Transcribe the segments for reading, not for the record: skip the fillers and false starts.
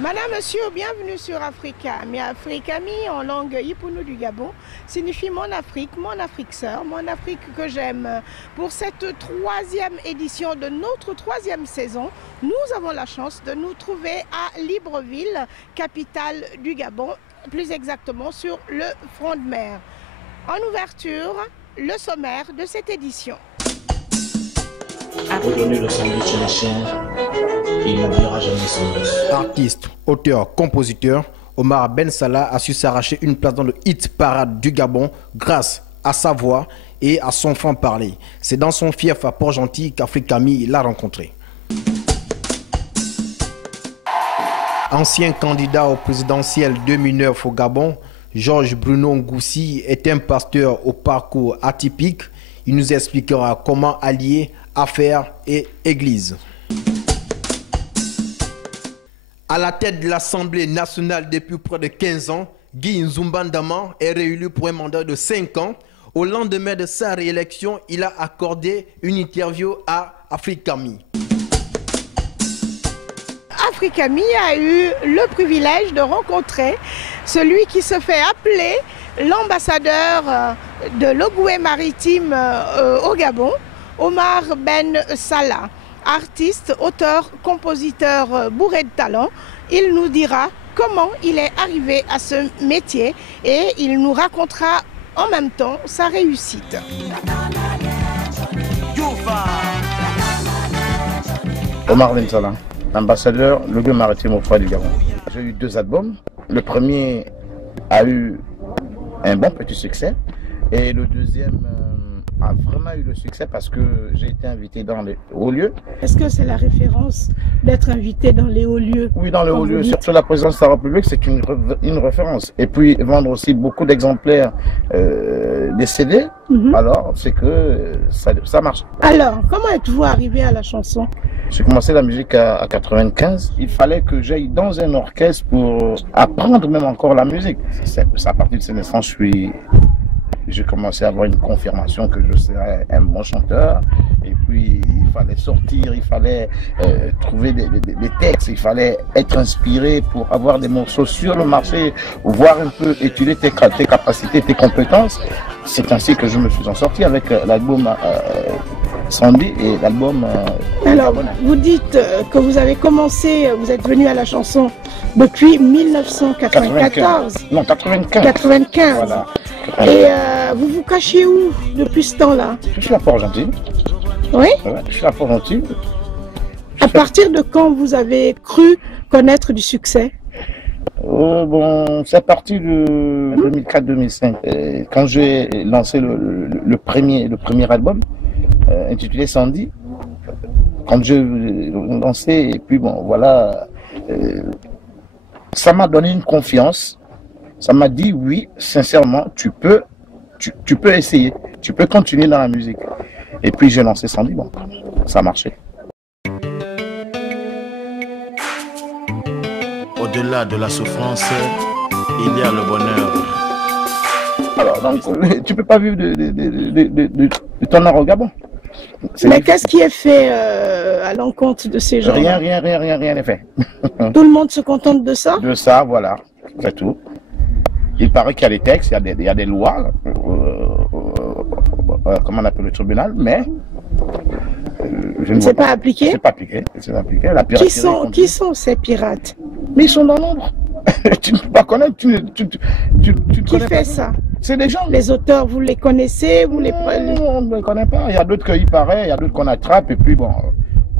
Madame, monsieur, bienvenue sur Africa. Mais Africami en langue Yipounou du Gabon signifie mon Afrique sœur, mon Afrique que j'aime. Pour cette troisième édition de notre troisième saison, nous avons la chance de nous trouver à Libreville, capitale du Gabon, plus exactement sur le front de mer. En ouverture, le sommaire de cette édition. Redonner le sandwich à un chien, il n'oubliera jamais son os. Artiste, auteur, compositeur, Omar Ben Salah a su s'arracher une place dans le hit parade du Gabon grâce à sa voix et à son franc-parler. C'est dans son fief à Port-Gentil qu'Africami l'a rencontré. Ancien candidat au présidentiel 2009 au Gabon, Georges Bruno Ngoussi est un pasteur au parcours atypique. Il nous expliquera comment allier affaires et église. À la tête de l'Assemblée nationale depuis près de 15 ans, Guy Nzumbandama est réélu pour un mandat de 5 ans. Au lendemain de sa réélection, il a accordé une interview à Africami. Africami a eu le privilège de rencontrer celui qui se fait appeler l'ambassadeur de l'Ogooué maritime au Gabon, Omar Ben Salah. Artiste, auteur, compositeur bourré de talent, il nous dira comment il est arrivé à ce métier et il nous racontera en même temps sa réussite. Omar Ben Salah, ambassadeur l'Ogooué maritime au froid du Gabon. J'ai eu 2 albums. Le premier a eu un bon petit succès et le deuxième a vraiment eu le succès parce que j'ai été invité dans les hauts lieux. Est-ce que c'est la référence d'être invité dans les hauts lieux? Oui, dans les hauts lieux, surtout la présidence de la République, c'est une référence. Et puis vendre aussi beaucoup d'exemplaires des CD, alors c'est que ça marche. Alors, comment êtes-vous arrivé à la chanson? J'ai commencé la musique à 95. Il fallait que j'aille dans un orchestre pour apprendre même encore la musique. C'est à partir de cette naissance, j'ai commencé à avoir une confirmation que je serais un bon chanteur. Et puis, il fallait sortir, il fallait trouver des textes, il fallait être inspiré pour avoir des morceaux sur le marché, voir un peu, étudier tes capacités, tes compétences. C'est ainsi que je me suis en sorti avec l'album Sandy et l'album... Alors, vous dites que vous avez commencé, vous êtes venu à la chanson depuis 1994. Non, 95. 95. Voilà. Et vous vous cachez où depuis ce temps-là? Je suis à Port-Gentil. Oui? Ouais, je suis à Port-Gentil. À partir de quand vous avez cru connaître du succès? Bon, c'est parti de 2004-2005. Quand j'ai lancé le premier album, intitulé Sandy, quand j'ai lancé, et puis bon, voilà, ça m'a donné une confiance. Ça m'a dit oui, sincèrement, tu peux essayer, tu peux continuer dans la musique. Et puis j'ai lancé Sandy, bon, ça a marché. Au-delà de la souffrance, il y a le bonheur. Alors donc, tu peux pas vivre de ton art au Gabon. Mais qu'est-ce qui est fait à l'encontre de ces gens? Rien n'est fait. Tout le monde se contente de ça? De ça, voilà, c'est tout. Il paraît qu'il y a des textes, il y a des lois, comment on appelle le tribunal, mais je ne c'est pas appliqué. C'est pas appliqué. C'est appliqué. La Qui sont ces pirates? Mais ils sont dans l'ombre. Tu ne peux pas connaître. Qui fait ça? C'est des gens. Les auteurs, vous les connaissez, vous les prenez? On ne les connaît pas. Il y a d'autres qu'il paraît, il y a d'autres qu'on attrape et puis bon,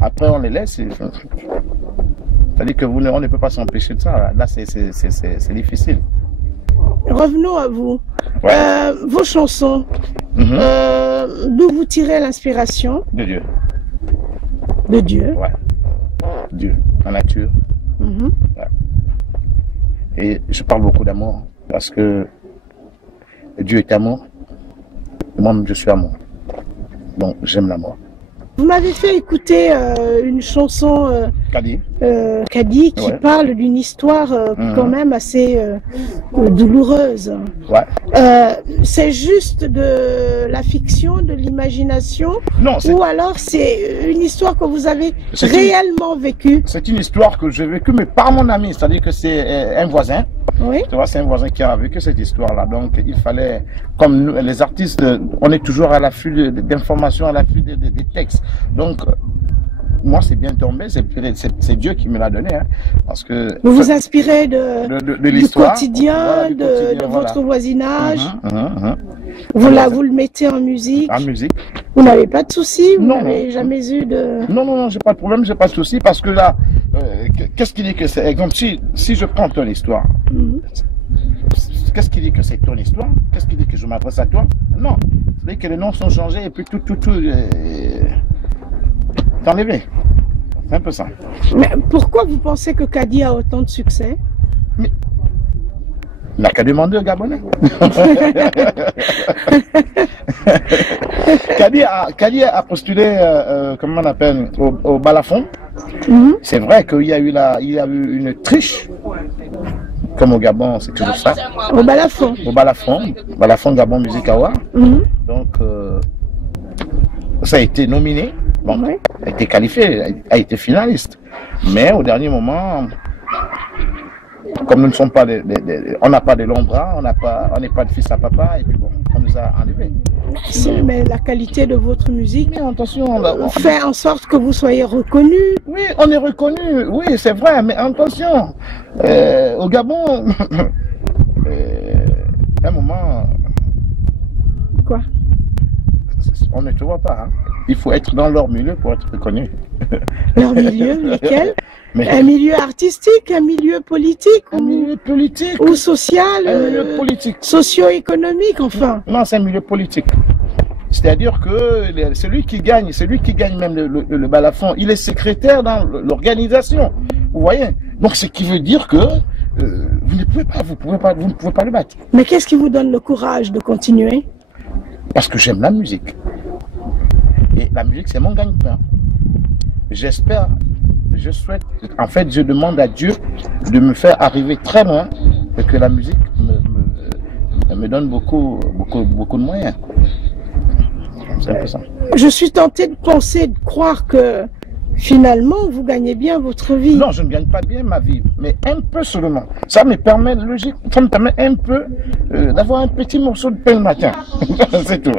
après on les laisse. C'est-à-dire que on ne peut pas s'empêcher de ça. Là, c'est difficile. Revenons à vous. Ouais. Vos chansons, d'où vous tirez l'inspiration? De Dieu. De Dieu? Ouais. Dieu, la nature. Ouais. Et je parle beaucoup d'amour parce que Dieu est amour. Moi-même, je suis amour. Donc, j'aime l'amour. Vous m'avez fait écouter une chanson Kadi qui parle d'une histoire quand même assez douloureuse. Ouais. C'est juste de la fiction, de l'imagination, ou alors c'est une histoire que vous avez réellement vécue? C'est une histoire que j'ai vécue, mais par mon ami, c'est-à-dire que c'est un voisin. Oui. Tu vois, c'est un voisin qui a vécu cette histoire-là. Donc, il fallait, comme nous, les artistes, on est toujours à l'affût d'informations, à l'affût des textes. Donc, moi, c'est bien tombé. C'est Dieu qui me l'a donné. Hein, parce que vous vous inspirez du l'histoire, quotidien, de votre voisinage. Vous le mettez en musique. En musique. Vous n'avez pas de soucis? Vous n'avez jamais eu de... Non, j'ai pas de problème, j'ai pas de soucis, parce que là, qu'est-ce qui dit que c'est... Exemple, si je prends ton histoire, qu'est-ce qui dit que c'est ton histoire? Qu'est-ce qui dit que je m'adresse à toi? Non. C'est-à-dire que les noms sont changés et puis tout est enlevé. C'est un peu ça. Mais pourquoi vous pensez que Kadi a autant de succès? Mais il n'a qu'à demander aux Gabonais. Kadi a postulé, comment on appelle, au balafon. C'est vrai qu'il y a eu une triche. Comme au Gabon, c'est toujours ça. Au balafon. Au balafon Gabon Music Award. Donc, ça a été nominé, bon, a été qualifié, a été finaliste. Mais au dernier moment, comme nous ne sommes pas on n'a pas de longs bras, on n'est pas de fils à papa, et puis bon, on nous a enlevés. Mais la qualité de votre musique, mais attention, on fait en sorte que vous soyez reconnu. Oui, on est reconnu, oui, c'est vrai, mais attention, au Gabon, à un moment... Quoi? On ne te voit pas. Hein. Il faut être dans leur milieu pour être reconnu. Leur milieu, lequel? Un milieu artistique, un milieu politique? Un milieu politique. Ou social? Un milieu politique. Socio-économique, enfin? Non, c'est un milieu politique. C'est-à-dire que celui qui gagne même le balafon, il est secrétaire dans l'organisation. Vous voyez? Donc, ce qui veut dire que vous ne pouvez pas le battre. Mais qu'est-ce qui vous donne le courage de continuer? Parce que j'aime la musique. Et la musique, c'est mon gagne-pain. J'espère, je souhaite, en fait, je demande à Dieu de me faire arriver très loin et que la musique me donne beaucoup de moyens. C'est un peu ça. Je suis tentée de penser, de croire que finalement, vous gagnez bien votre vie. Non, je ne gagne pas bien ma vie, mais un peu seulement. Ça me permet un peu d'avoir un petit morceau de pain le matin. C'est tout.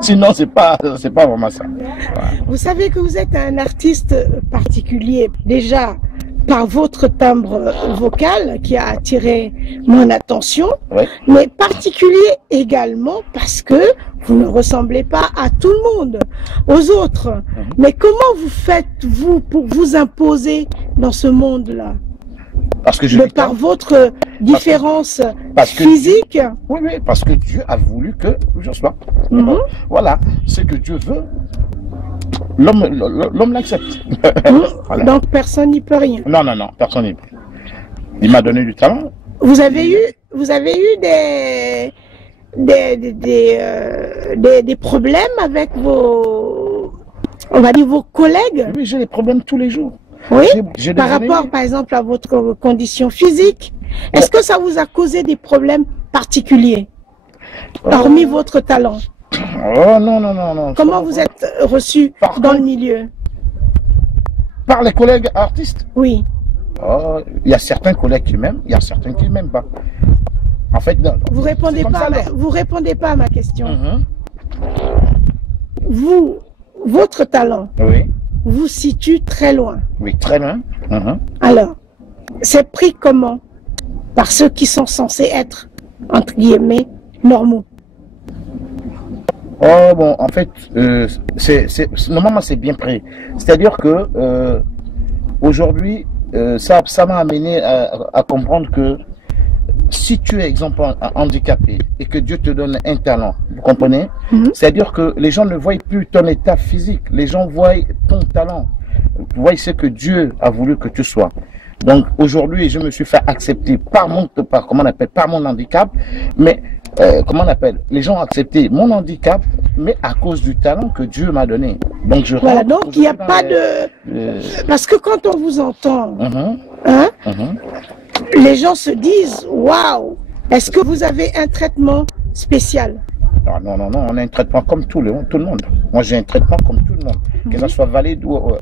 Sinon, c'est pas vraiment ça. Ouais. Vous savez que vous êtes un artiste particulier. Déjà, par votre timbre vocal qui a attiré mon attention, mais particulier également parce que vous ne ressemblez pas à tout le monde, aux autres. Mais comment vous faites-vous pour vous imposer dans ce monde-là? Parce que par votre différence physique? Oui, parce que Dieu a voulu que je sois. Voilà, ce que Dieu veut. L'homme l'accepte. Voilà. Donc personne n'y peut rien. Non, personne n'y peut. Il m'a donné du talent. Vous avez eu des problèmes avec vos collègues? Oui, j'ai des problèmes tous les jours. Oui, par rapport par exemple à votre condition physique. Est-ce que ça vous a causé des problèmes particuliers, hormis votre talent? Oh non. Comment vous êtes reçu dans le milieu? Par les collègues artistes? Oui. Oh, il y a certains collègues qui m'aiment, il y a certains qui ne m'aiment pas. En fait, non. Vous répondez pas à ma question. Votre talent vous situe très loin. Oui, très loin. Alors, c'est pris comment? Par ceux qui sont censés être, entre guillemets, normaux. Oh bon, en fait, normalement c'est bien pris. C'est-à-dire que aujourd'hui, ça m'a amené à comprendre que si tu es, exemple, handicapé et que Dieu te donne un talent, vous comprenez? C'est-à-dire que les gens ne voient plus ton état physique, les gens voient ton talent, voient ce que Dieu a voulu que tu sois. Donc aujourd'hui, je me suis fait accepter par mon handicap, mais comment on appelle, les gens ont accepté mon handicap, mais à cause du talent que Dieu m'a donné. Donc voilà, donc il n'y a pas de... Parce que quand on vous entend, les gens se disent, waouh, est-ce que vous avez un traitement spécial? Non, on a un traitement comme tout le monde. Moi, j'ai un traitement comme tout le monde. Que ça soit valide ou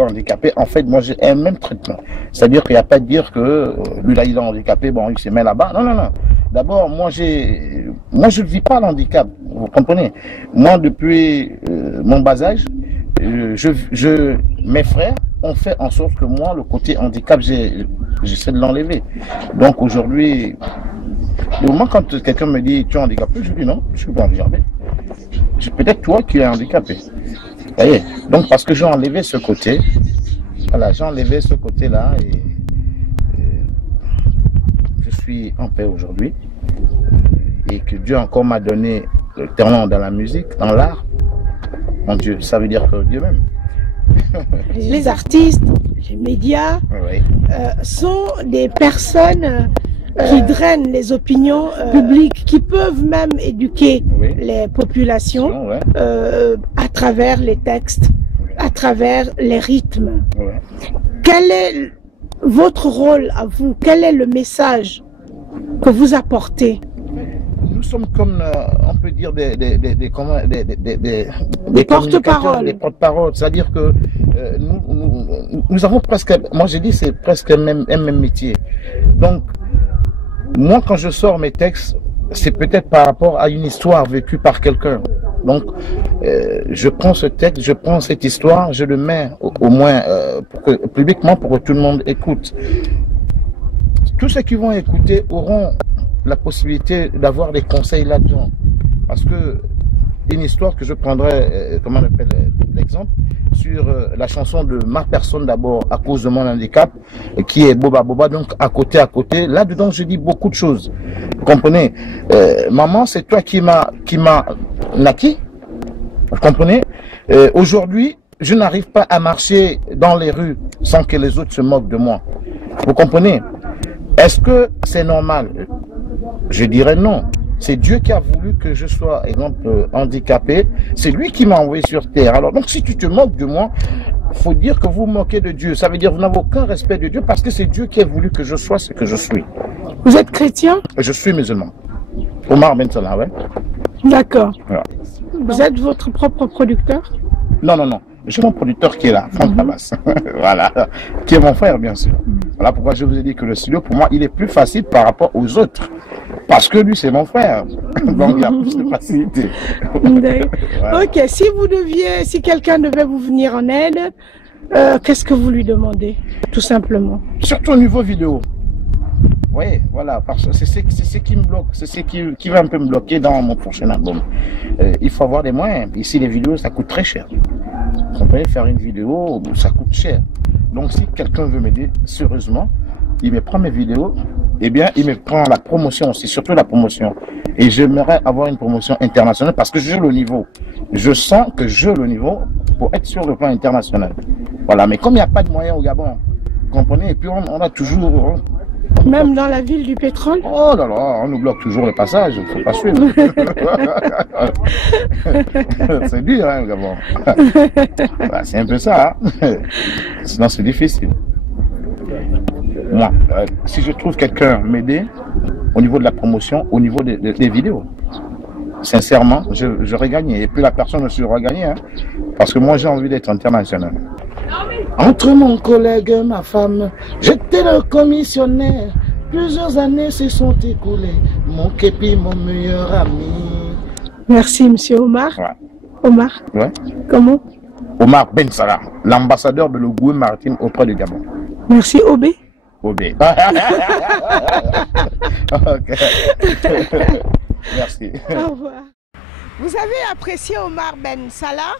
handicapé, en fait, moi, j'ai un même traitement. C'est-à-dire qu'il n'y a pas de dire que lui, là, il est handicapé, bon, il se met là-bas. Non. D'abord, moi, je ne vis pas l'handicap. Vous comprenez? Moi, depuis mon bas âge, mes frères ont fait en sorte que moi, le côté handicap, j'essaie de l'enlever. Donc, aujourd'hui, au moment quand quelqu'un me dit tu es handicapé, je dis non, je suis pas handicapé. C'est peut-être toi qui es handicapé. Vous voyez? Donc parce que j'ai enlevé ce côté, voilà, j'ai enlevé ce côté-là et je suis en paix aujourd'hui. Et que Dieu encore m'a donné le talent dans la musique, dans l'art. Mon Dieu, ça veut dire que Dieu m'aime. Les artistes, les médias sont des personnes qui drainent les opinions publiques, qui peuvent même éduquer les populations à travers les textes, à travers les rythmes. Quel est votre rôle à vous? Quel est le message que vous apportez? Nous sommes comme, on peut dire, des porte-paroles. Des porte-paroles. C'est-à-dire que nous avons presque, moi j'ai dit, c'est presque un même métier. Donc, moi, quand je sors mes textes, c'est peut-être par rapport à une histoire vécue par quelqu'un. Donc, je prends ce texte, je prends cette histoire, je le mets au moins publiquement pour que tout le monde écoute. Tous ceux qui vont écouter auront la possibilité d'avoir des conseils là-dedans. Parce que une histoire que je prendrai, comment on appelle l'exemple, sur la chanson de ma personne d'abord à cause de mon handicap, qui est Boba Boba, donc à côté. Là-dedans, je dis beaucoup de choses. Vous comprenez? Maman, c'est toi qui m'a naquis. Vous comprenez? Aujourd'hui, je n'arrive pas à marcher dans les rues sans que les autres se moquent de moi. Vous comprenez? Est-ce que c'est normal? Je dirais non. C'est Dieu qui a voulu que je sois, exemple, handicapé. C'est lui qui m'a envoyé sur terre. Alors, donc, si tu te moques de moi, faut dire que vous moquez de Dieu. Ça veut dire que vous n'avez aucun respect de Dieu parce que c'est Dieu qui a voulu que je sois ce que je suis. Vous êtes chrétien? Je suis musulman. Omar Ben Salah, ouais. D'accord. Voilà. Vous êtes votre propre producteur? Non. J'ai mon producteur qui est là, Franck Tabas. Voilà. Qui est mon frère, bien sûr. Voilà pourquoi je vous ai dit que le studio, pour moi, il est plus facile par rapport aux autres. Parce que lui, c'est mon frère. Donc, il y a plus de facilité. Voilà. Ok, si quelqu'un devait vous venir en aide, qu'est-ce que vous lui demandez, tout simplement? Surtout au niveau vidéo. Oui, voilà, parce que c'est ce qui me bloque, c'est ce qui va un peu me bloquer dans mon prochain album. Il faut avoir des moyens. Ici, les vidéos, ça coûte très cher. On peut faire une vidéo, ça coûte cher. Donc, si quelqu'un veut m'aider, sérieusement, il me prend mes vidéos, eh bien, il me prend la promotion aussi, surtout la promotion. Et j'aimerais avoir une promotion internationale parce que j'ai le niveau. Je sens que j'ai le niveau pour être sur le plan international. Voilà, mais comme il n'y a pas de moyens au Gabon, vous comprenez, et puis on a toujours... Même dans la ville du pétrole? Oh là là, on nous bloque toujours le passage, il ne faut pas suivre. C'est dur, hein, Gabon. Bah, c'est un peu ça. Hein. Sinon, c'est difficile. Moi, si je trouve quelqu'un m'aider au niveau de la promotion, au niveau des vidéos, sincèrement, j'aurais gagné. Et puis la personne aussi aura gagné, hein, parce que moi, j'ai envie d'être international. Entre mon collègue et ma femme, j'étais le commissionnaire. Plusieurs années se sont écoulées. Mon képi, mon meilleur ami. Merci, monsieur Omar. Ouais. Omar. Ouais. Comment? Omar Ben Salah, l'ambassadeur de l'Ogooué maritime auprès du Gabon. Merci, Obé. Obé. Ok. Merci. Au revoir. Vous avez apprécié Omar Ben Salah?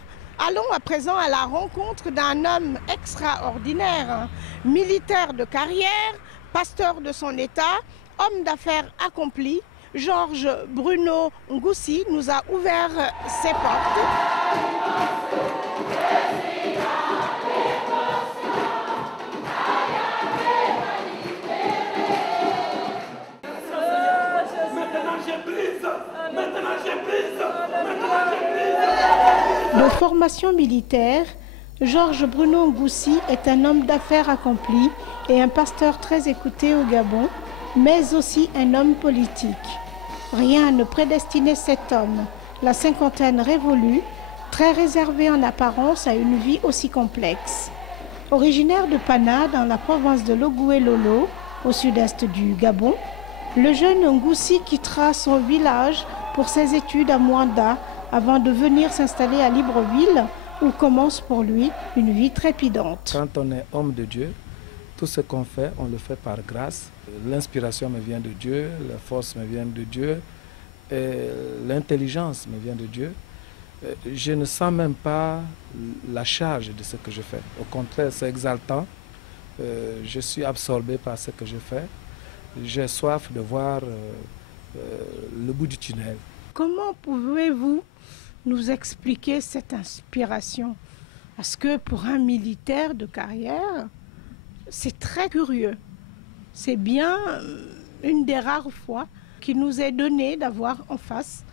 Allons à présent à la rencontre d'un homme extraordinaire, militaire de carrière, pasteur de son État, homme d'affaires accompli. Georges Bruno Ngoussi nous a ouvert ses portes. formation militaire, Georges Bruno Ngoussi est un homme d'affaires accompli et un pasteur très écouté au Gabon, mais aussi un homme politique. Rien ne prédestinait cet homme, la cinquantaine révolue, très réservé en apparence à une vie aussi complexe. Originaire de Pana, dans la province de Logoué-Lolo, au sud-est du Gabon, le jeune Ngoussi quittera son village pour ses études à Mwanda avant de venir s'installer à Libreville, où commence pour lui une vie trépidante. Quand on est homme de Dieu, tout ce qu'on fait, on le fait par grâce. L'inspiration me vient de Dieu, la force me vient de Dieu, l'intelligence me vient de Dieu. Je ne sens même pas la charge de ce que je fais. Au contraire, c'est exaltant. Je suis absorbé par ce que je fais. J'ai soif de voir le bout du tunnel. Comment pouvez-vous nous expliquer cette inspiration? Parce que pour un militaire de carrière, c'est très curieux. C'est bien une des rares fois qu'il nous est donné d'avoir en face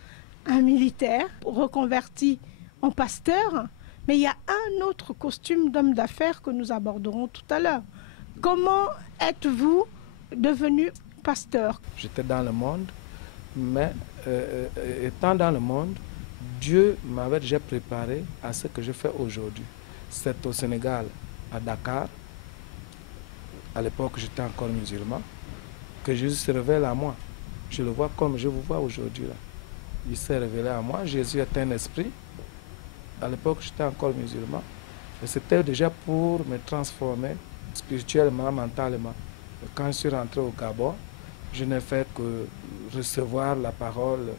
un militaire reconverti en pasteur, mais il y a un autre costume d'homme d'affaires que nous aborderons tout à l'heure. Comment êtes-vous devenu pasteur? J'étais dans le monde, mais étant dans le monde, Dieu m'avait déjà préparé à ce que je fais aujourd'hui. C'est au Sénégal, à Dakar, à l'époque j'étais encore musulman, que Jésus se révèle à moi. Je le vois comme je vous vois aujourd'hui là. Il s'est révélé à moi. Jésus est un esprit. À l'époque, j'étais encore musulman. Et c'était déjà pour me transformer spirituellement, mentalement. Et quand je suis rentré au Gabon, je n'ai fait que recevoir la parole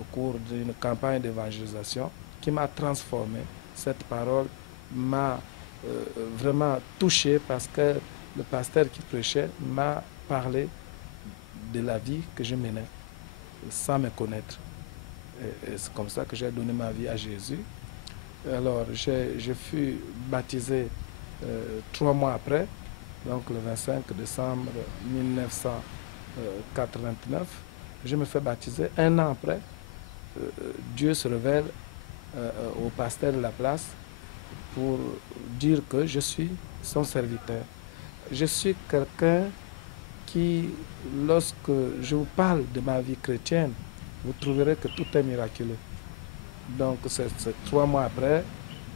au cours d'une campagne d'évangélisation qui m'a transformé. Cette parole m'a vraiment touché parce que le pasteur qui prêchait m'a parlé de la vie que je menais sans me connaître. Et c'est comme ça que j'ai donné ma vie à Jésus. Alors, je fus baptisé 3 mois après, donc le 25 décembre 1989. Je me fais baptiser 1 an après. Dieu se révèle au pasteur de la place pour dire que je suis son serviteur. Je suis quelqu'un qui, lorsque je vous parle de ma vie chrétienne, vous trouverez que tout est miraculeux. Donc c'est 3 mois après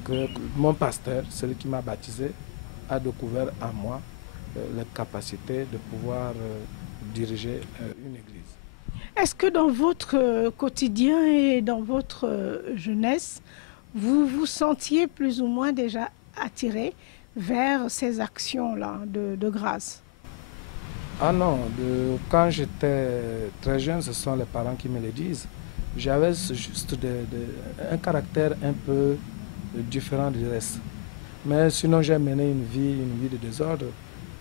que mon pasteur, celui qui m'a baptisé, a découvert en moi la capacité de pouvoir diriger une église. Est-ce que dans votre quotidien et dans votre jeunesse, vous vous sentiez plus ou moins déjà attiré vers ces actions-là de grâce? Ah non, quand j'étais très jeune, ce sont les parents qui me le disent. J'avais juste un caractère un peu différent du reste. Mais sinon, j'ai mené une vie de désordre,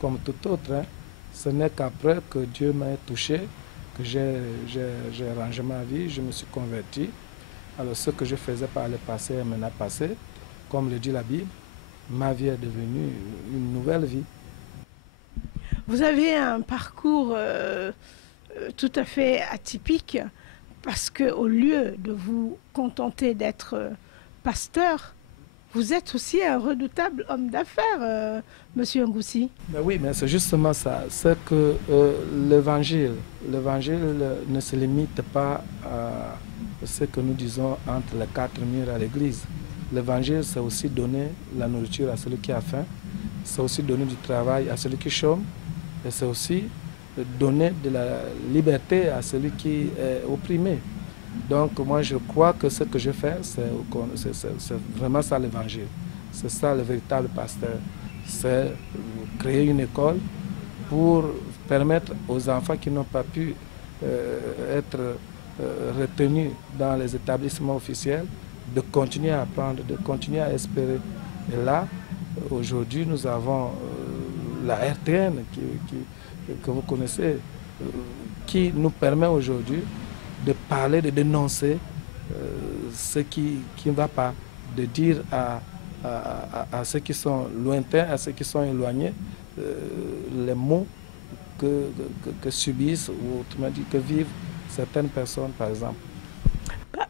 comme tout autre. Hein. Ce n'est qu'après que Dieu m'a touché, que j'ai rangé ma vie, je me suis converti. Alors ce que je faisais par le passé est maintenant passé. Comme le dit la Bible, ma vie est devenue une nouvelle vie. Vous avez un parcours tout à fait atypique parce qu'au lieu de vous contenter d'être pasteur, vous êtes aussi un redoutable homme d'affaires, Monsieur Ngoussi. Mais oui, mais c'est justement ça. C'est que l'évangile ne se limite pas à ce que nous disons entre les 4 murs à l'église. L'évangile, c'est aussi donner la nourriture à celui qui a faim. C'est aussi donner du travail à celui qui chôme. Et c'est aussi donner de la liberté à celui qui est opprimé. Donc moi je crois que ce que je fais, c'est vraiment ça l'évangile. C'est ça le véritable pasteur. C'est créer une école pour permettre aux enfants qui n'ont pas pu être retenus dans les établissements officiels de continuer à apprendre, de continuer à espérer. Et là, aujourd'hui, nous avons la RTN que vous connaissez, qui nous permet aujourd'hui de parler, de dénoncer ce qui ne va pas, de dire à ceux qui sont lointains, à ceux qui sont éloignés, les maux que subissent, ou autrement dit que vivent certaines personnes, par exemple.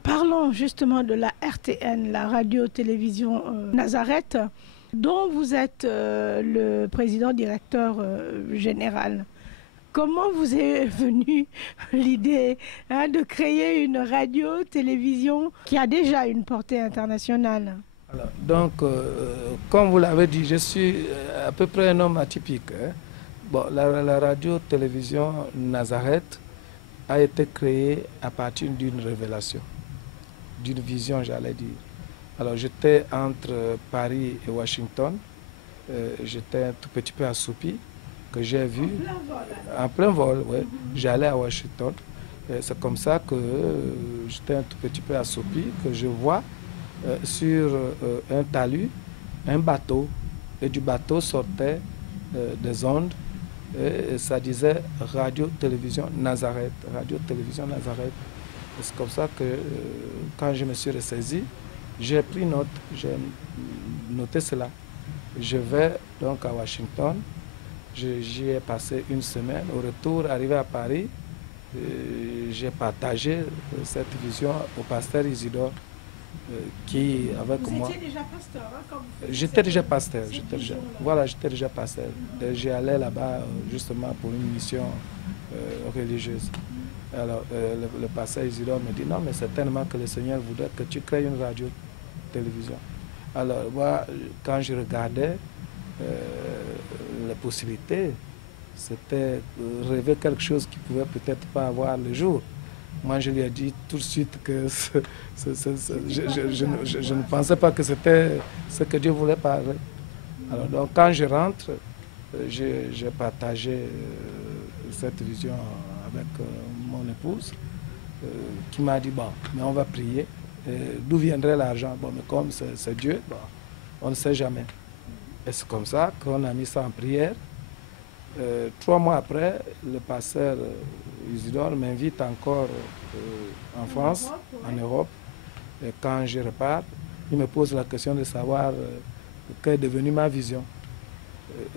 Parlons justement de la RTN, la radio-télévision Nazareth, dont vous êtes le président-directeur général. Comment vous est venue l'idée de créer une radio-télévision qui a déjà une portée internationale? Alors, donc, comme vous l'avez dit, je suis à peu près un homme atypique. Bon, la radio-télévision Nazareth a été créée à partir d'une révélation, d'une vision, j'allais dire. Alors, j'étais entre Paris et Washington. J'étais un tout petit peu assoupi, que j'ai vu en plein vol. Ouais. J'allais à Washington. C'est comme ça que j'étais un tout petit peu assoupi, que je vois sur un talus un bateau. Et du bateau sortaient des ondes. Et ça disait Radio-Télévision Nazareth. Radio-Télévision Nazareth. C'est comme ça que quand je me suis ressaisi, j'ai pris note, j'ai noté cela. Je vais donc à Washington. J'y ai passé une semaine. Au retour, arrivé à Paris, j'ai partagé cette vision au pasteur Isidore qui, avec moi... Vous étiez déjà pasteur, hein, quand vous J'étais déjà pasteur. Voilà, j'étais déjà pasteur. J'y allais là-bas justement pour une mission religieuse. Alors, le pasteur Isidore me dit, non, mais certainement que le Seigneur voudrait que tu crées une radio-télévision. Alors, moi, quand je regardais les possibilités, c'était rêver quelque chose qui pouvait peut-être pas avoir le jour. Moi, je lui ai dit tout de suite que je ne pensais pas que c'était ce que Dieu voulait parler. Alors, donc, quand je rentre, j'ai partagé cette vision avec mon épouse, qui m'a dit, bon, mais on va prier. D'où viendrait l'argent? Bon, mais comme c'est Dieu, bon, on ne sait jamais. Et c'est comme ça qu'on a mis ça en prière. 3 mois après, le pasteur Isidore m'invite encore en France, en Europe. Et quand je repars, il me pose la question de savoir quelle est devenue ma vision.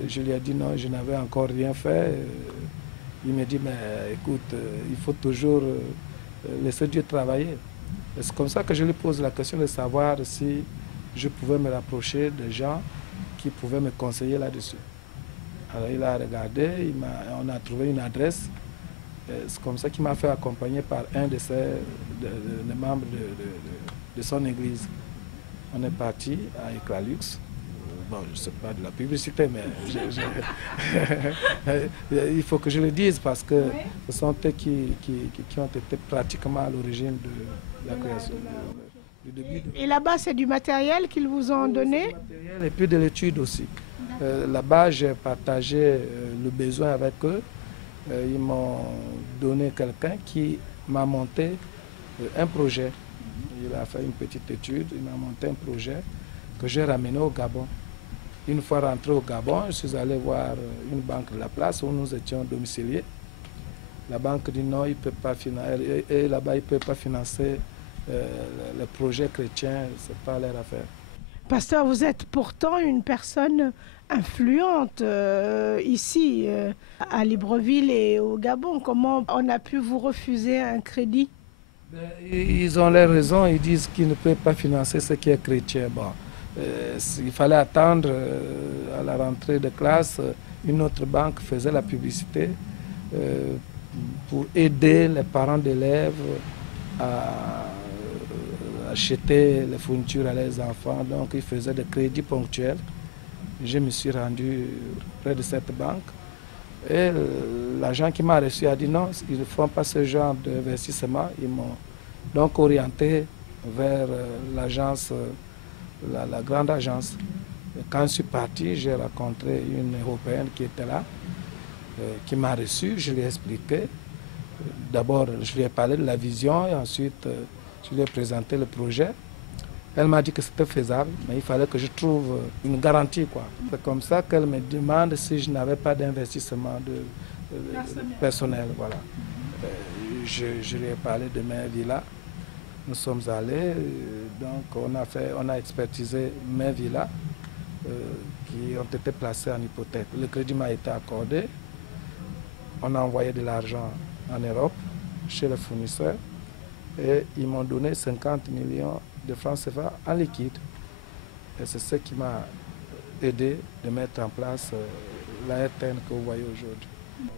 Je lui ai dit non, je n'avais encore rien fait. Il me dit, mais écoute, il faut toujours laisser Dieu travailler. Et c'est comme ça que je lui pose la question de savoir si je pouvais me rapprocher des gens qui pouvaient me conseiller là-dessus. Alors il a regardé, on a trouvé une adresse. C'est comme ça qu'il m'a fait accompagner par un de des membres de son église. On est parti à Éclalux. Bon, je ne sais pas de la publicité, mais il faut que je le dise parce que ce sont eux qui ont été pratiquement à l'origine de la création. Et là-bas, c'est du matériel qu'ils vous ont donné? Et puis de l'étude aussi. Là-bas, j'ai partagé le besoin avec eux. Ils m'ont donné quelqu'un qui m'a monté un projet. Il a fait une petite étude, il m'a monté un projet que j'ai ramené au Gabon. Une fois rentré au Gabon, je suis allé voir une banque de la place où nous étions domiciliés. La banque dit non, il peut pas financer, et là-bas, il ne peut pas financer le projet chrétien, ce n'est pas leur affaire. Pasteur, vous êtes pourtant une personne influente ici, à Libreville et au Gabon. Comment on a pu vous refuser un crédit? Ils ont les raisons, ils disent qu'ils ne peuvent pas financer ce qui est chrétien. Bon, il fallait attendre à la rentrée de classe, une autre banque faisait la publicité pour aider les parents d'élèves à acheter les fournitures à leurs enfants. Donc ils faisaient des crédits ponctuels. Je me suis rendu près de cette banque et l'agent qui m'a reçu a dit non, ils ne font pas ce genre d'investissement. Ils m'ont donc orienté vers l'agence, la grande agence. Et quand je suis parti, j'ai rencontré une Européenne qui était là, qui m'a reçu, je lui ai expliqué. D'abord, je lui ai parlé de la vision et ensuite je lui ai présenté le projet. Elle m'a dit que c'était faisable, mais il fallait que je trouve une garantie, quoi. C'est comme ça qu'elle me demande si je n'avais pas d'investissement personnel. Voilà. Je lui ai parlé de mes villas. Nous sommes allés, donc on a expertisé mes villas qui ont été placées en hypothèque. Le crédit m'a été accordé. On a envoyé de l'argent en Europe, chez les fournisseurs. et ils m'ont donné 50 millions de francs CFA en liquide. Et c'est ce qui m'a aidé de mettre en place la RTN que vous voyez aujourd'hui.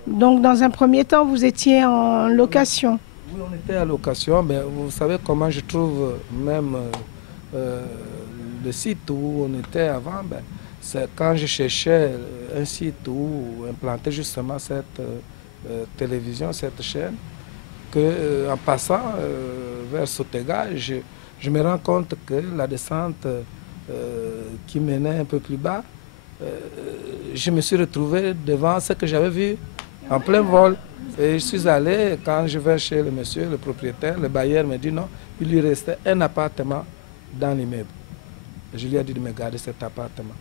Donc dans un premier temps, vous étiez en location? Oui, on était à location, mais vous savez comment je trouve même le site où on était avant, c'est quand je cherchais un site où implanter justement cette télévision, cette chaîne, que en passant vers Sotega, je me rends compte que la descente qui menait un peu plus bas, je me suis retrouvé devant ce que j'avais vu en plein vol. Et je suis allé, quand je vais chez le monsieur, le propriétaire, le bailleur me dit non, il lui restait un appartement dans l'immeuble. Je lui ai dit de me garder cet appartement.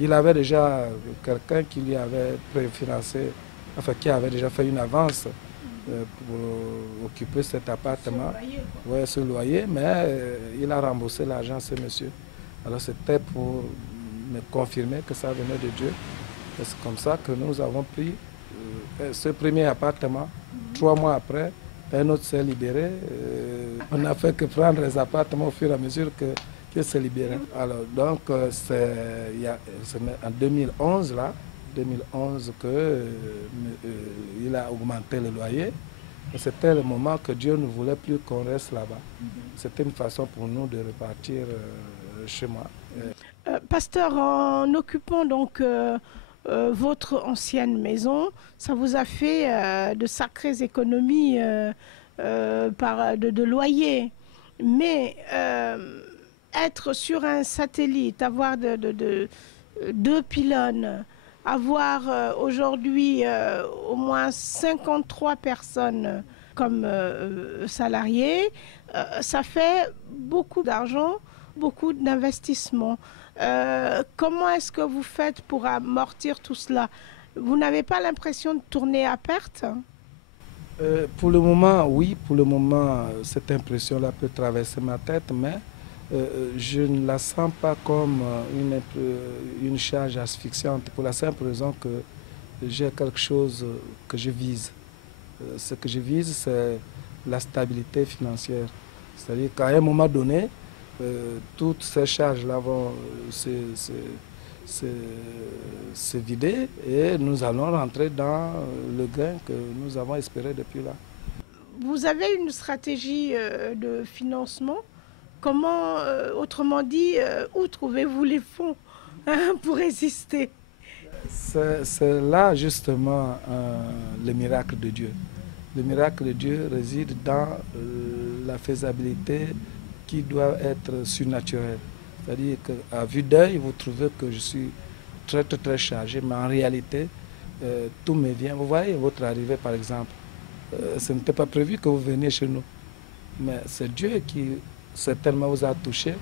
Il avait déjà quelqu'un qui lui avait préfinancé, enfin qui avait déjà fait une avance pour occuper cet appartement, ce loyer, mais il a remboursé l'argent à ce monsieur. Alors c'était pour me confirmer que ça venait de Dieu. Et c'est comme ça que nous avons pris ce premier appartement. 3 mois après, un autre s'est libéré. On n'a fait que prendre les appartements au fur et à mesure que se libéraient. Alors donc c'est en 2011 là, 2011 qu'il a augmenté le loyer. C'était le moment que Dieu ne voulait plus qu'on reste là-bas. C'était une façon pour nous de repartir chez moi. Pasteur, en occupant donc votre ancienne maison, ça vous a fait de sacrées économies de loyer. Mais être sur un satellite, avoir deux pylônes, avoir aujourd'hui au moins 53 personnes comme salariés, ça fait beaucoup d'argent, beaucoup d'investissement. Comment est-ce que vous faites pour amortir tout cela? Vous n'avez pas l'impression de tourner à perte? Pour le moment, oui. Pour le moment, cette impression-là peut traverser ma tête, mais je ne la sens pas comme une charge asphyxiante, pour la simple raison que j'ai quelque chose que je vise. Ce que je vise, c'est la stabilité financière. C'est-à-dire qu'à un moment donné, toutes ces charges-là vont se vider et nous allons rentrer dans le gain que nous avons espéré depuis là. Vous avez une stratégie de financement? Comment, autrement dit, où trouvez-vous les fonds pour résister? C'est là justement le miracle de Dieu. Le miracle de Dieu réside dans la faisabilité qui doit être surnaturelle. C'est-à-dire qu'à vue d'œil, vous trouvez que je suis très très chargé, mais en réalité, tout me vient. Vous voyez, votre arrivée par exemple, ce n'était pas prévu que vous veniez chez nous. Mais c'est Dieu qui certainement vous a touché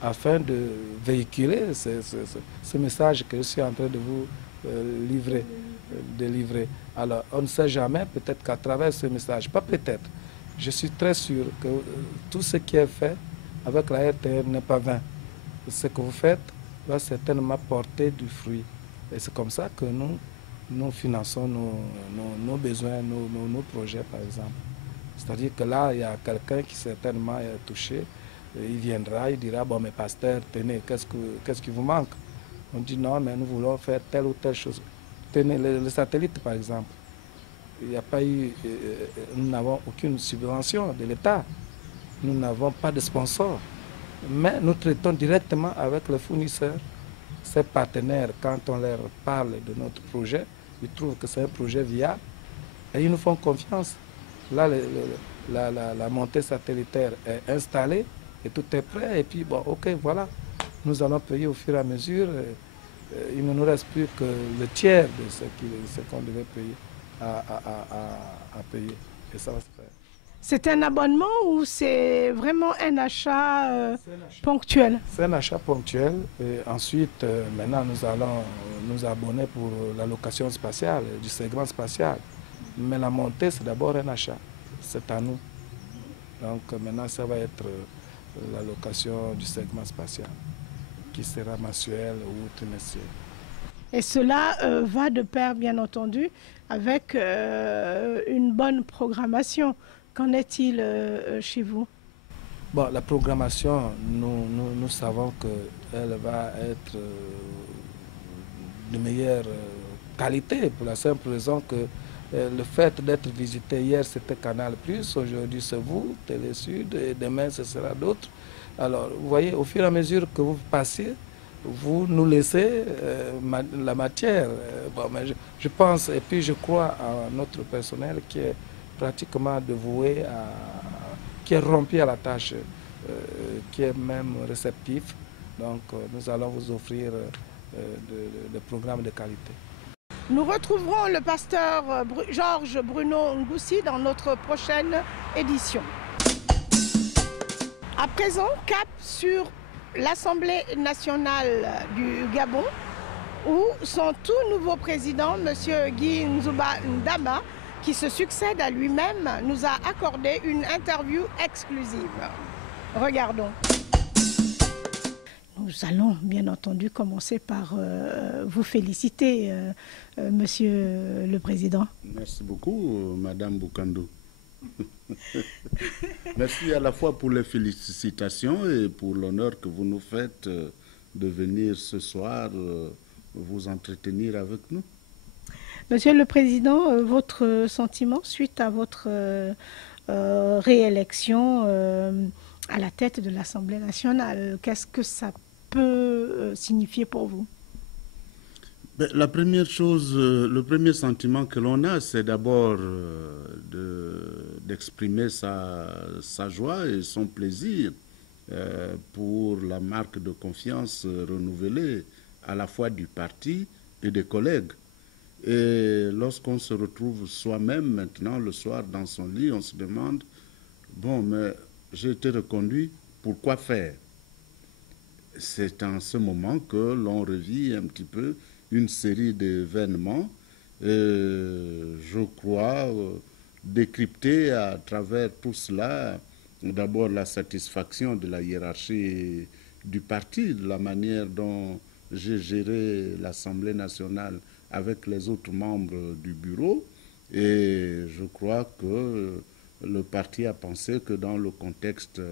afin de véhiculer ce message que je suis en train de vous livrer. Alors, on ne sait jamais, peut-être qu'à travers ce message, pas peut-être, je suis très sûr que tout ce qui est fait avec la RTN n'est pas vain. Ce que vous faites va certainement porter du fruit. Et c'est comme ça que nous finançons nos besoins, nos projets, par exemple. C'est-à-dire que là, il y a quelqu'un qui certainement est touché. Il viendra, il dira, bon, mais pasteur, tenez, qu'est-ce qui vous manque? On dit, non, mais nous voulons faire telle ou telle chose. Tenez, le satellite, par exemple. Il n'y a pas eu, nous n'avons aucune subvention de l'État. Nous n'avons pas de sponsor. Mais nous traitons directement avec les fournisseurs. Ces partenaires, quand on leur parle de notre projet, ils trouvent que c'est un projet viable et ils nous font confiance. Là, la montée satellitaire est installée et tout est prêt. Et puis, bon, ok, voilà, nous allons payer au fur et à mesure. Il ne nous reste plus que le tiers de ce qu'on devait payer à payer. Et ça va se faire. C'est un abonnement ou c'est vraiment un achat ponctuel? C'est un achat ponctuel. Et ensuite, maintenant, nous allons nous abonner pour la location spatiale, du segment spatial. Mais la montée, c'est d'abord un achat. C'est à nous. Donc maintenant, ça va être la location du segment spatial, qui sera mensuelle ou trimestrielle. Et cela va de pair, bien entendu, avec une bonne programmation. Qu'en est-il chez vous? Bon, la programmation, nous savons qu'elle va être de meilleure qualité, pour la simple raison que le fait d'être visité hier, c'était Canal+, aujourd'hui c'est vous, Télé Sud, et demain ce sera d'autres. Alors, vous voyez, au fur et à mesure que vous passez, vous nous laissez la matière. Bon, mais je pense, et puis je crois à notre personnel qui est pratiquement dévoué, qui est rompu à la tâche, qui est même réceptif. Donc, nous allons vous offrir des programmes de qualité. Nous retrouverons le pasteur Georges Bruno Ngoussi dans notre prochaine édition. À présent, cap sur l'Assemblée nationale du Gabon, où son tout nouveau président, M. Guy Nzouba Ndama, qui se succède à lui-même, nous a accordé une interview exclusive. Regardons. Nous allons bien entendu commencer par vous féliciter, Monsieur le Président. Merci beaucoup, Madame Boukandou. Merci à la fois pour les félicitations et pour l'honneur que vous nous faites de venir ce soir vous entretenir avec nous. Monsieur le Président, votre sentiment suite à votre réélection à la tête de l'Assemblée nationale, qu'est-ce que ça peut signifier pour vous? La première chose, le premier sentiment que l'on a, c'est d'abord d'exprimer sa joie et son plaisir pour la marque de confiance renouvelée à la fois du parti et des collègues. Et lorsqu'on se retrouve soi-même maintenant le soir dans son lit, on se demande, bon, mais j'ai été reconduit, pourquoi faire? C'est en ce moment que l'on revit un petit peu une série d'événements, je crois, décrypter à travers tout cela, d'abord la satisfaction de la hiérarchie du parti, de la manière dont j'ai géré l'Assemblée nationale avec les autres membres du bureau, et je crois que le parti a pensé que dans le contexte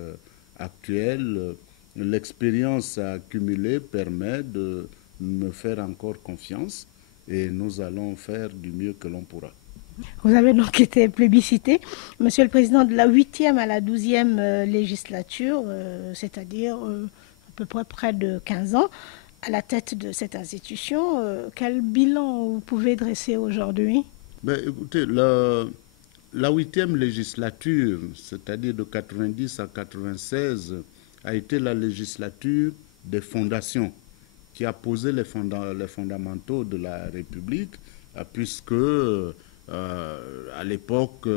actuel, l'expérience accumulée permet de me faire encore confiance et nous allons faire du mieux que l'on pourra. Vous avez donc été plébiscité, Monsieur le Président, de la 8e à la 12e législature, c'est-à-dire à peu près de 15 ans, à la tête de cette institution. Quel bilan vous pouvez dresser aujourd'hui? Écoutez, la 8e législature, c'est-à-dire de 90 à 96, a été la législature des fondations, qui a posé les fondamentaux de la République, puisque à l'époque,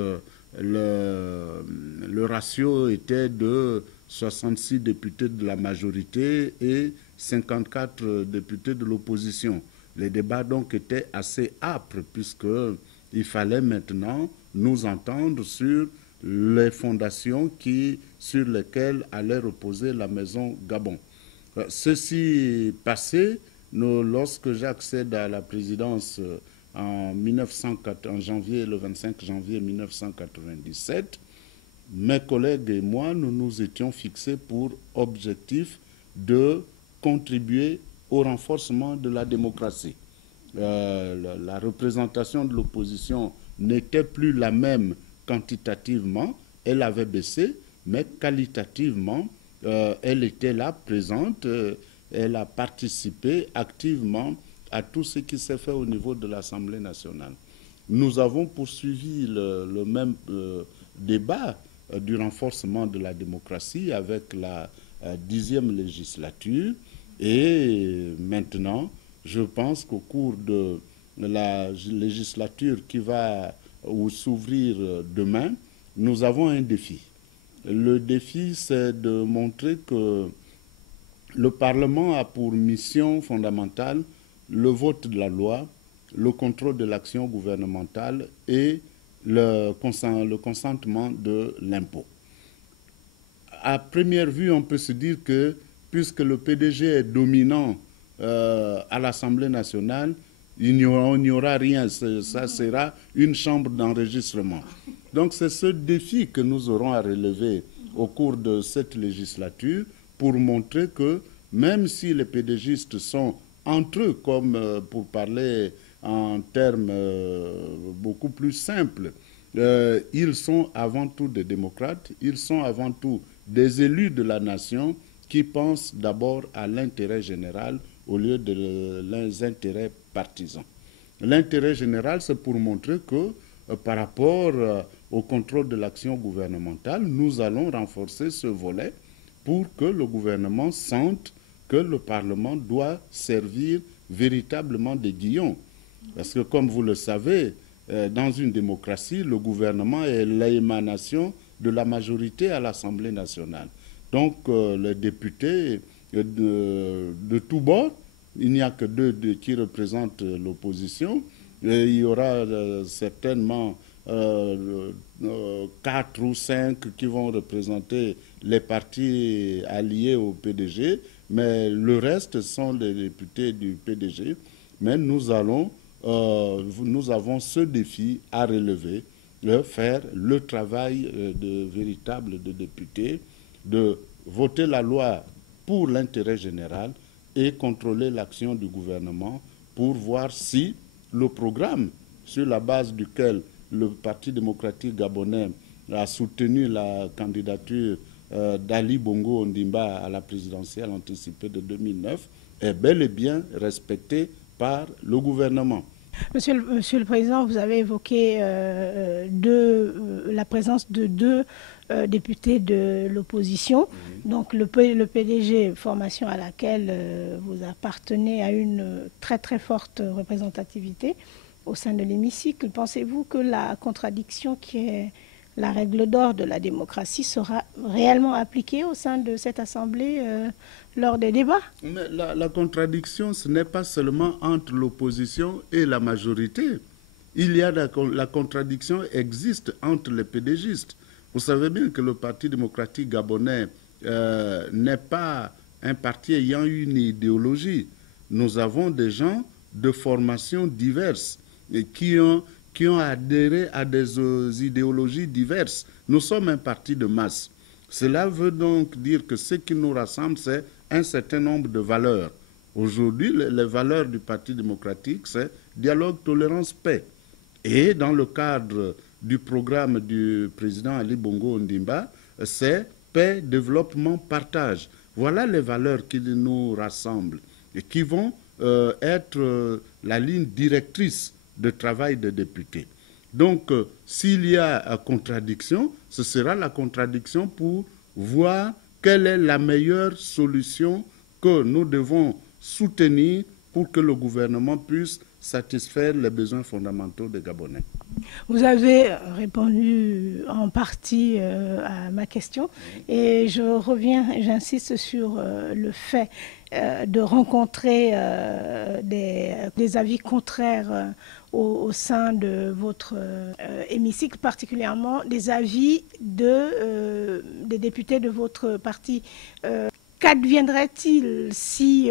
le ratio était de 66 députés de la majorité et 54 députés de l'opposition. Les débats donc étaient assez âpres, puisqu'il fallait maintenant nous entendre sur les fondations sur lesquelles allait reposer la maison Gabon. Ceci passé, lorsque j'accède à la présidence le 25 janvier 1997, mes collègues et moi, nous nous étions fixés pour objectif de contribuer au renforcement de la démocratie. La représentation de l'opposition n'était plus la même quantitativement, elle avait baissé, mais qualitativement, elle était là, présente, elle a participé activement à tout ce qui s'est fait au niveau de l'Assemblée nationale. Nous avons poursuivi le même débat du renforcement de la démocratie avec la 10e législature et maintenant, je pense qu'au cours de la législature qui va s'ouvrir demain, nous avons un défi. Le défi, c'est de montrer que le Parlement a pour mission fondamentale le vote de la loi, le contrôle de l'action gouvernementale et le consentement de l'impôt. À première vue, on peut se dire que puisque le PDG est dominant à l'Assemblée nationale, il n'y aura rien, ça sera une chambre d'enregistrement. Donc c'est ce défi que nous aurons à relever au cours de cette législature pour montrer que même si les pédégistes sont entre eux, comme pour parler en termes beaucoup plus simples, ils sont avant tout des démocrates, ils sont avant tout des élus de la nation qui pensent d'abord à l'intérêt général au lieu de leurs intérêts partisans. L'intérêt général, c'est pour montrer que par rapport au contrôle de l'action gouvernementale, nous allons renforcer ce volet pour que le gouvernement sente que le Parlement doit servir véritablement d'aiguillon. Parce que comme vous le savez, dans une démocratie, le gouvernement est l'émanation de la majorité à l'Assemblée nationale. Donc les députés de tous bords, il n'y a que deux qui représentent l'opposition. Il y aura certainement 4 ou 5 qui vont représenter les partis alliés au PDG, mais le reste sont les députés du PDG. Mais nous avons ce défi à relever, de faire le travail véritable de député, de voter la loi pour l'intérêt général et contrôler l'action du gouvernement pour voir si le programme sur la base duquel le Parti démocratique gabonais a soutenu la candidature d'Ali Bongo Ondimba à la présidentielle anticipée de 2009 est bel et bien respecté par le gouvernement. Monsieur le Président, vous avez évoqué la présence de deux députés de l'opposition. Donc le PDG, formation à laquelle vous appartenez, a une très très forte représentativité au sein de l'hémicycle. Pensez-vous que la contradiction qui est la règle d'or de la démocratie sera réellement appliquée au sein de cette Assemblée lors des débats? Mais la contradiction, ce n'est pas seulement entre l'opposition et la majorité. Il y a la contradiction existe entre les pédégistes. Vous savez bien que le Parti démocratique gabonais n'est pas un parti ayant une idéologie. Nous avons des gens de formations diverses et qui ont adhéré à des idéologies diverses. Nous sommes un parti de masse. Cela veut donc dire que ce qui nous rassemble, c'est un certain nombre de valeurs. Aujourd'hui, les valeurs du Parti démocratique, c'est dialogue, tolérance, paix. Et dans le cadre du programme du président Ali Bongo Ondimba, c'est paix, développement, partage. Voilà les valeurs qui nous rassemblent et qui vont être la ligne directrice de travail des députés. Donc, s'il y a contradiction, ce sera la contradiction pour voir quelle est la meilleure solution que nous devons soutenir pour que le gouvernement puisse satisfaire les besoins fondamentaux des Gabonais. Vous avez répondu en partie à ma question et je reviens, j'insiste sur le fait de rencontrer des avis contraires au sein de votre hémicycle, particulièrement des avis des députés de votre parti. Qu'adviendrait-il si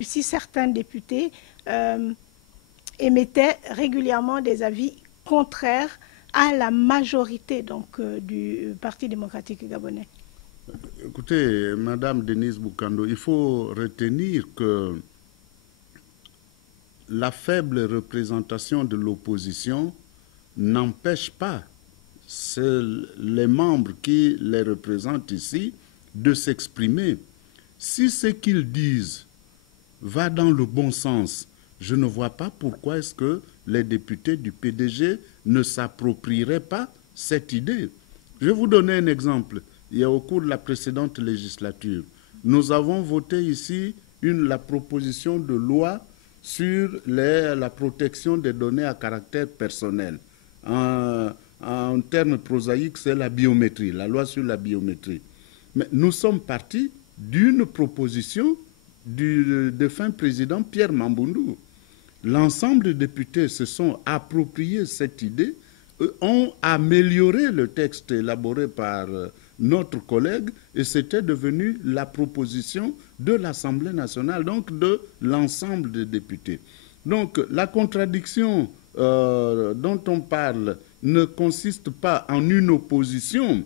certains députés émettaient régulièrement des avis contraires à la majorité donc, du Parti démocratique gabonais? Écoutez, Madame Denise Boukando, il faut retenir que la faible représentation de l'opposition n'empêche pas les membres qui les représentent ici de s'exprimer. Si ce qu'ils disent va dans le bon sens, je ne vois pas pourquoi est-ce que les députés du PDG ne s'approprieraient pas cette idée. Je vais vous donner un exemple. Au cours de la précédente législature, nous avons voté ici la proposition de loi sur la protection des données à caractère personnel. En termes prosaïques, c'est la biométrie, la loi sur la biométrie. Mais nous sommes partis d'une proposition du défunt président Pierre Mamboundou. L'ensemble des députés se sont appropriés cette idée, ont amélioré le texte élaboré par notre collègue et c'était devenu la proposition de l'Assemblée nationale, donc de l'ensemble des députés. Donc la contradiction dont on parle ne consiste pas en une opposition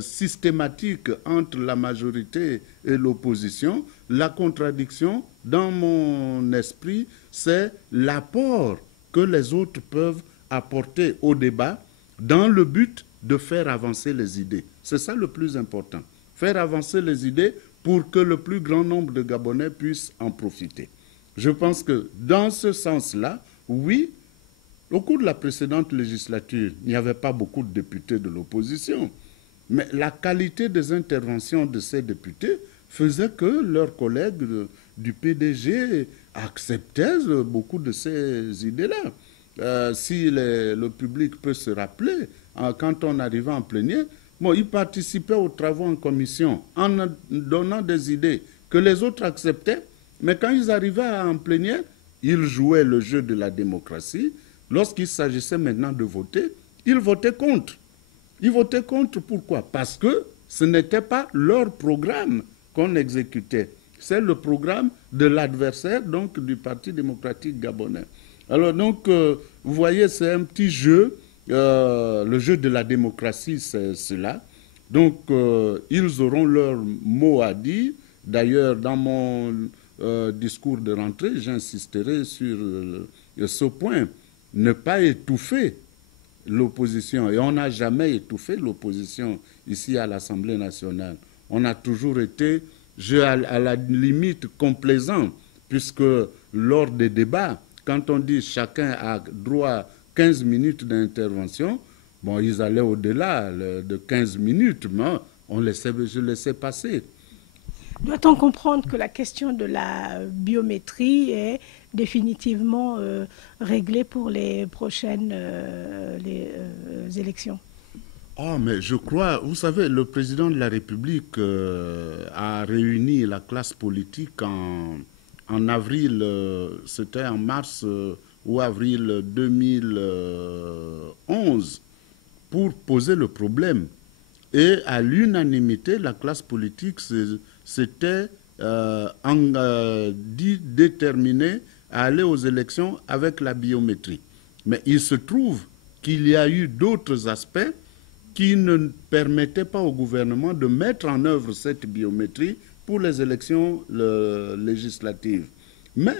systématique entre la majorité et l'opposition. La contradiction, dans mon esprit, c'est l'apport que les autres peuvent apporter au débat dans le but de faire avancer les idées. C'est ça le plus important. Faire avancer les idées pour que le plus grand nombre de Gabonais puissent en profiter. Je pense que dans ce sens-là, oui, au cours de la précédente législature, il n'y avait pas beaucoup de députés de l'opposition. Mais la qualité des interventions de ces députés faisait que leurs collègues du PDG acceptaient beaucoup de ces idées-là. Si le public peut se rappeler, quand on arrivait en plénière, ils participaient aux travaux en commission en donnant des idées que les autres acceptaient, mais quand ils arrivaient en plénière, ils jouaient le jeu de la démocratie. Lorsqu'il s'agissait maintenant de voter, ils votaient contre. Ils votaient contre, pourquoi? Parce que ce n'était pas leur programme qu'on exécutait. C'est le programme de l'adversaire, donc du Parti démocratique gabonais. Alors donc, vous voyez, c'est un petit jeu. Le jeu de la démocratie, c'est cela. Donc, ils auront leur mot à dire. D'ailleurs, dans mon discours de rentrée, j'insisterai sur ce point. Ne pas étouffer l'opposition. Et on n'a jamais étouffé l'opposition ici à l'Assemblée nationale. On a toujours été, à la limite, complaisant, puisque lors des débats, quand on dit chacun a droit à 15 minutes d'intervention, ils allaient au-delà de 15 minutes, mais je laissais passer. Doit-on comprendre que la question de la biométrie est définitivement réglée pour les prochaines élections? Mais je crois, vous savez, le président de la République a réuni la classe politique en avril, c'était en mars ou avril 2011, pour poser le problème. Et à l'unanimité, la classe politique s'était déterminée à aller aux élections avec la biométrie. Mais il se trouve qu'il y a eu d'autres aspects qui ne permettaient pas au gouvernement de mettre en œuvre cette biométrie pour les élections législatives. Mais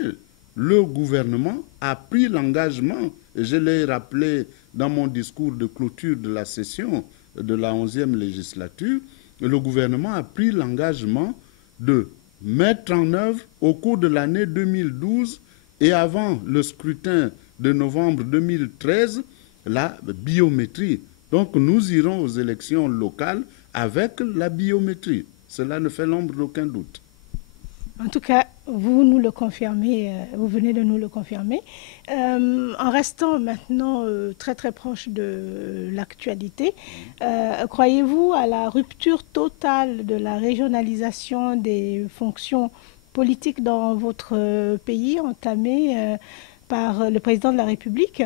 le gouvernement a pris l'engagement, et je l'ai rappelé dans mon discours de clôture de la session de la 11e législature, le gouvernement a pris l'engagement de mettre en œuvre au cours de l'année 2012 et avant le scrutin de novembre 2013 la biométrie. Donc nous irons aux élections locales avec la biométrie. Cela ne fait l'ombre d'aucun doute. En tout cas, vous nous le confirmez, vous venez de nous le confirmer. En restant maintenant très très proche de l'actualité, croyez-vous à la rupture totale de la régionalisation des fonctions politiques dans votre pays, entamée par le président de la République,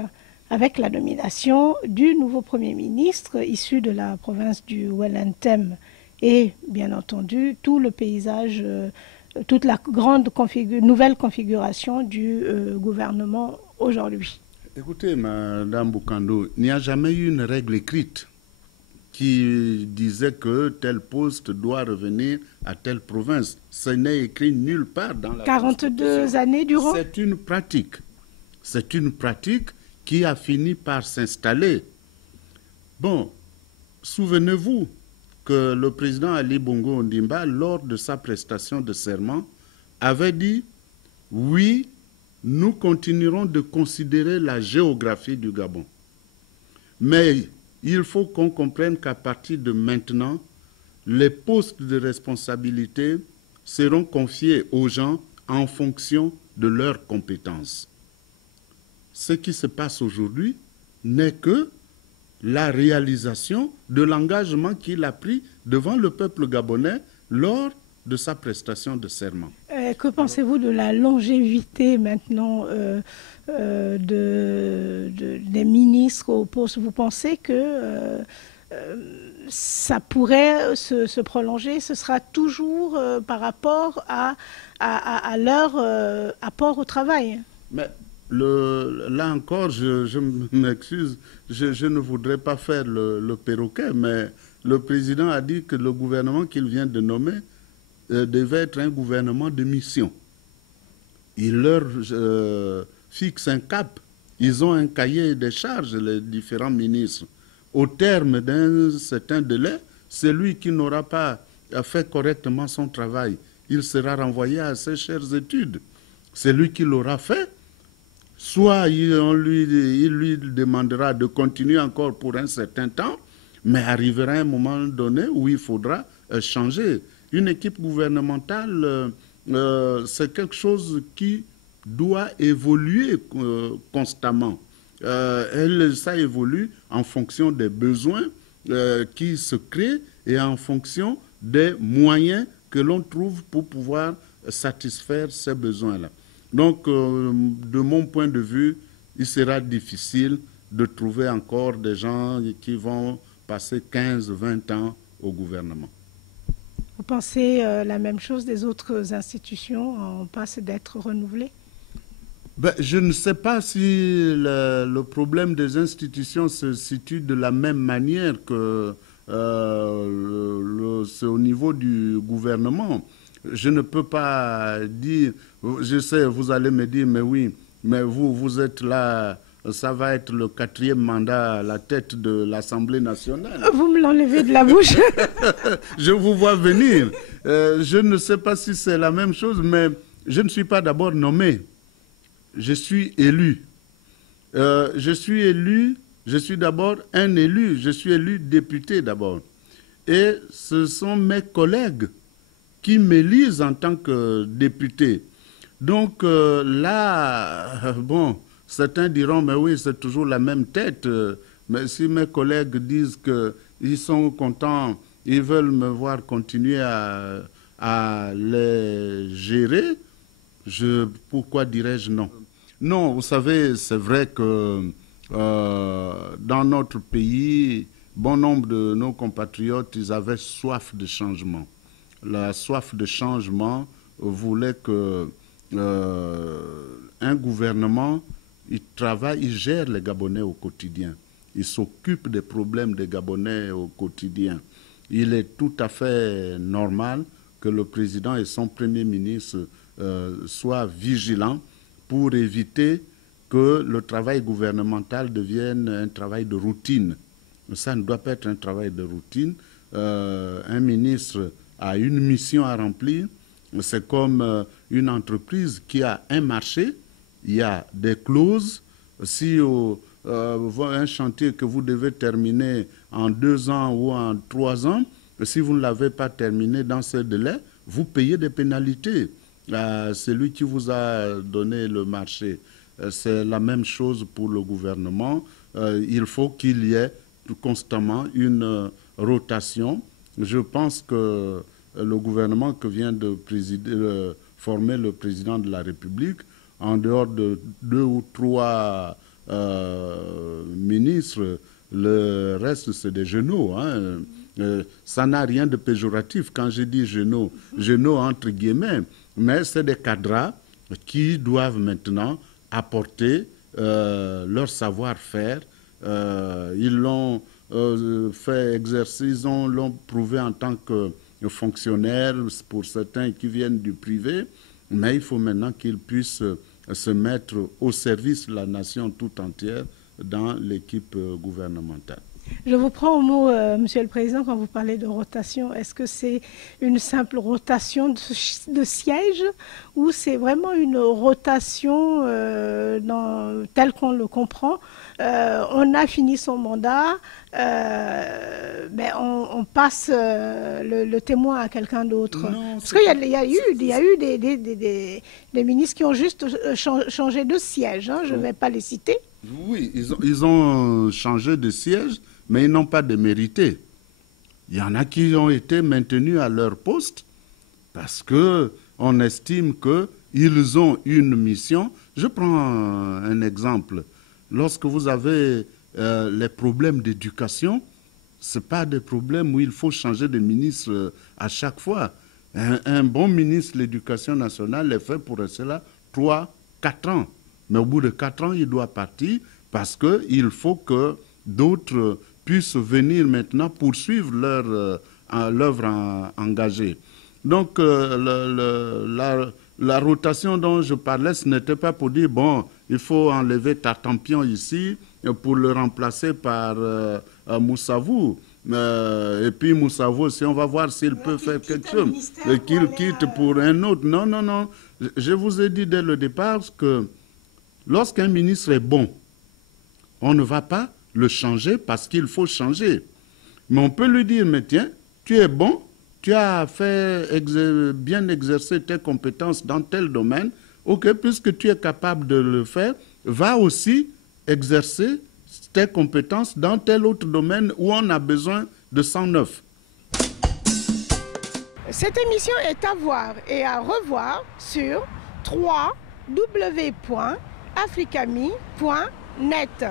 avec la nomination du nouveau Premier ministre issu de la province du Wellington et bien entendu tout le paysage, toute la grande nouvelle configuration du gouvernement aujourd'hui? Écoutez, Madame Boukando, il n'y a jamais eu une règle écrite qui disait que tel poste doit revenir à telle province. Ce n'est écrit nulle part dans la 42 années durant? C'est une pratique. C'est une pratique qui a fini par s'installer. Bon, souvenez-vous que le président Ali Bongo Ondimba, lors de sa prestation de serment, avait dit « Oui, nous continuerons de considérer la géographie du Gabon. Mais il faut qu'on comprenne qu'à partir de maintenant, les postes de responsabilité seront confiés aux gens en fonction de leurs compétences. » Ce qui se passe aujourd'hui n'est que la réalisation de l'engagement qu'il a pris devant le peuple gabonais lors de sa prestation de serment. Que pensez-vous de la longévité maintenant des ministres au poste? Vous pensez que ça pourrait se prolonger? Ce sera toujours par rapport à leur apport au travail? Mais là encore, je m'excuse, je ne voudrais pas faire le perroquet, mais le président a dit que le gouvernement qu'il vient de nommer devait être un gouvernement de mission. Il leur fixe un cap. Ils ont un cahier des charges, les différents ministres. Au terme d'un certain délai, celui qui n'aura pas fait correctement son travail, il sera renvoyé à ses chères études. Celui qui l'aura fait, soit il lui demandera de continuer encore pour un certain temps, mais arrivera un moment donné où il faudra changer. Une équipe gouvernementale, c'est quelque chose qui doit évoluer constamment. Ça évolue en fonction des besoins qui se créent et en fonction des moyens que l'on trouve pour pouvoir satisfaire ces besoins-là. Donc, de mon point de vue, il sera difficile de trouver encore des gens qui vont passer 15, 20 ans au gouvernement. Vous pensez la même chose des autres institutions en passe d'être renouvelées? Ben, je ne sais pas si le problème des institutions se situe de la même manière que c'est au niveau du gouvernement. Je ne peux pas dire, je sais, vous allez me dire, mais oui, mais vous êtes là, ça va être le 4e mandat à la tête de l'Assemblée nationale. Vous me l'enlevez de la bouche. Je vous vois venir. Je ne sais pas si c'est la même chose, mais je ne suis pas d'abord nommé. Je suis élu. Je suis d'abord un élu. Je suis élu député d'abord. Et ce sont mes collègues qui m'élisent en tant que député. Donc là, bon, certains diront, mais oui, c'est toujours la même tête. Mais si mes collègues disent qu'ils sont contents, ils veulent me voir continuer à les gérer, pourquoi dirais-je non? Non, vous savez, c'est vrai que dans notre pays, bon nombre de nos compatriotes, ils avaient soif de changement. La soif de changement voulait que un gouvernement, il travaille, il gère les Gabonais au quotidien. Il s'occupe des problèmes des Gabonais au quotidien. Il est tout à fait normal que le président et son premier ministre soient vigilants pour éviter que le travail gouvernemental devienne un travail de routine. Ça ne doit pas être un travail de routine. Un ministre a une mission à remplir. C'est comme une entreprise qui a un marché, il y a des clauses. Si un chantier que vous devez terminer en 2 ans ou en 3 ans, si vous ne l'avez pas terminé dans ce délai, vous payez des pénalités à celui qui vous a donné le marché. C'est la même chose pour le gouvernement. Il faut qu'il y ait constamment une rotation. Je pense que le gouvernement que vient de former le président de la République, en dehors de 2 ou 3 ministres, le reste c'est des genoux. Hein. Ça n'a rien de péjoratif quand je dis genoux entre guillemets, mais c'est des cadres qui doivent maintenant apporter leur savoir-faire. Ils l'ont fait exercice, ils l'ont prouvé en tant que fonctionnaires, pour certains qui viennent du privé, mais il faut maintenant qu'ils puissent se mettre au service de la nation tout entière dans l'équipe gouvernementale. Je vous prends au mot, Monsieur le Président, quand vous parlez de rotation. Est-ce que c'est une simple rotation de sièges ou c'est vraiment une rotation telle qu'on le comprend? On a fini son mandat, on passe le témoin à quelqu'un d'autre. Parce qu'il y a eu des ministres qui ont juste changé de siège. Hein, je ne vais pas les citer. Oui, ils ont changé de siège, mais ils n'ont pas démérité. Il y en a qui ont été maintenus à leur poste parce qu'on estime qu'ils ont une mission. Je prends un exemple. Lorsque vous avez les problèmes d'éducation, ce n'est pas des problèmes où il faut changer de ministre à chaque fois. Un bon ministre de l'Éducation nationale est fait pour rester là 3, 4 ans. Mais au bout de 4 ans, il doit partir parce qu'il faut que d'autres puissent venir maintenant poursuivre l'œuvre engagée. Donc, la rotation dont je parlais, ce n'était pas pour dire, bon, il faut enlever Tartampion ici pour le remplacer par Moussavou. Et puis Moussavou aussi, on va voir s'il peut faire quelque chose. Et qu'il quitte pour un autre. Non, non, non. Je vous ai dit dès le départ que lorsqu'un ministre est bon, on ne va pas le changer parce qu'il faut changer. Mais on peut lui dire, mais tiens, tu es bon, tu as bien exercé tes compétences dans tel domaine, ok, puisque tu es capable de le faire, va aussi exercer tes compétences dans tel autre domaine où on a besoin de 109. Cette émission est à voir et à revoir sur www.africami.net.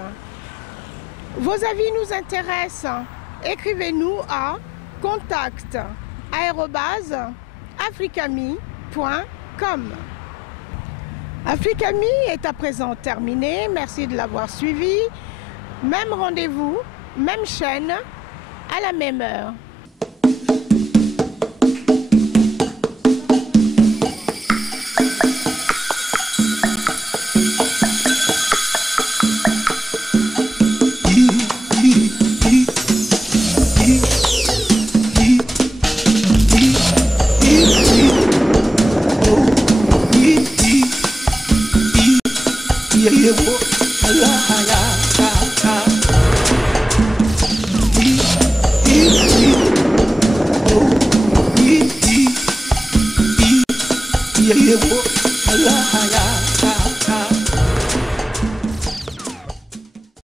Vos avis nous intéressent. Écrivez-nous à contact@africami.com. Africami est à présent terminé. Merci de l'avoir suivi. Même rendez-vous, même chaîne, à la même heure.